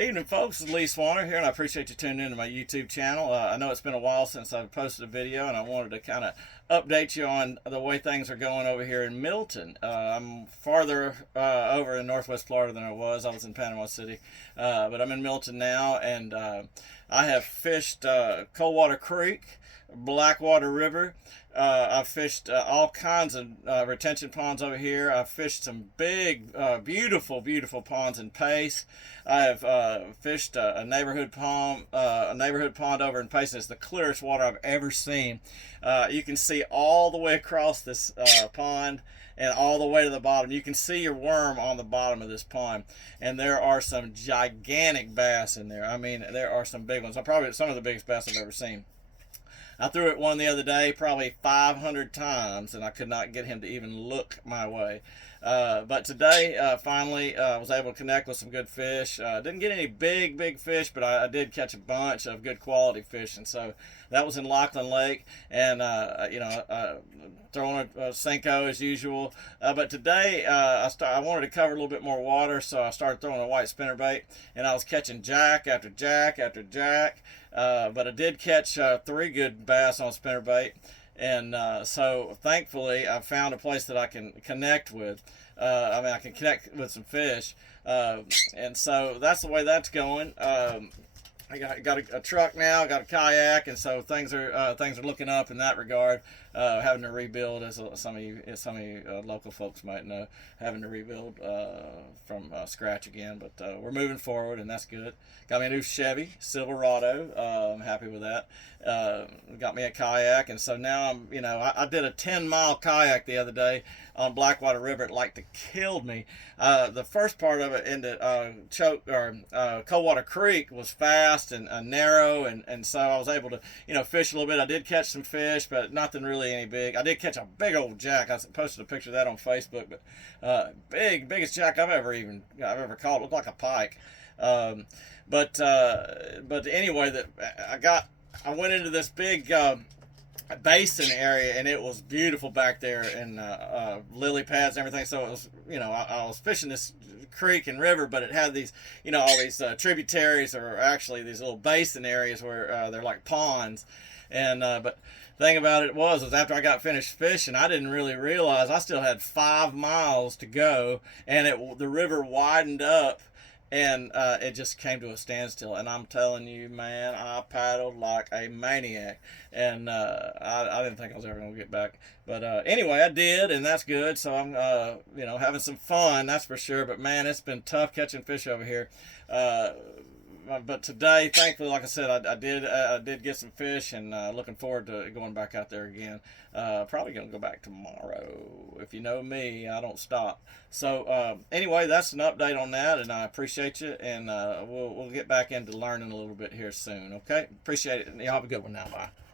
Evening, folks. It's Lee Swanner here, and I appreciate you tuning into my YouTube channel. I know it's been a while since I've posted a video, and I wanted to kind of update you on the way things are going over here in Milton. I'm farther over in Northwest Florida than I was. I was in Panama City, but I'm in Milton now, and I have fished Coldwater Creek, Blackwater River. I've fished all kinds of retention ponds over here. I've fished some big, beautiful ponds in Pace. I have fished a neighborhood pond over in Pace. It's the clearest water I've ever seen. You can see all the way across this pond and all the way to the bottom. You can see your worm on the bottom of this pond, and there are some gigantic bass in there. I mean, there are some big ones. Probably some of the biggest bass I've ever seen. I threw it one the other day probably 500 times, and I could not get him to even look my way. But today, finally, I was able to connect with some good fish. Didn't get any big fish, but I did catch a bunch of good quality fish, and so that was in Lachlan Lake, and throwing a Senko as usual. But today, I wanted to cover a little bit more water, so I started throwing a white spinnerbait, and I was catching jack after jack after jack. But I did catch 3 good bass on spinnerbait, and so thankfully I found a place that I can connect with. I can connect with some fish, and so that's the way that's going. I got a truck now, got a kayak, and so things are looking up in that regard. Having to rebuild, as some of you local folks might know, having to rebuild from scratch again. But we're moving forward, and that's good. Got me a new Chevy Silverado. I'm happy with that. Got me a kayak, and so now I did a 10-mile kayak the other day on Blackwater River. It like to killed me. The first part of it into Coldwater Creek was fast and narrow, and so I was able to fish a little bit. I did catch some fish, but nothing really any big. I did catch a big old jack. I posted a picture of that on Facebook, but biggest jack I've ever caught. It looked like a pike. But anyway, I went into this big basin area, and it was beautiful back there, and lily pads and everything. So it was, I was fishing this creek and river, but it had these, all these tributaries, or actually these little basin areas where they're like ponds. And but the thing about it was after I got finished fishing, I didn't really realize I still had 5 miles to go, and the river widened up, and it just came to a standstill. And I'm telling you, man, I paddled like a maniac, and I didn't think I was ever going to get back. But anyway, I did, and that's good. So I'm having some fun, that's for sure. But man, it's been tough catching fish over here. But today, thankfully, like I said, I did get some fish, and looking forward to going back out there again. Probably going to go back tomorrow. If you know me, I don't stop. So anyway, that's an update on that, and I appreciate you, and we'll get back into learning a little bit here soon. Okay, appreciate it. Y'all have a good one now. Bye.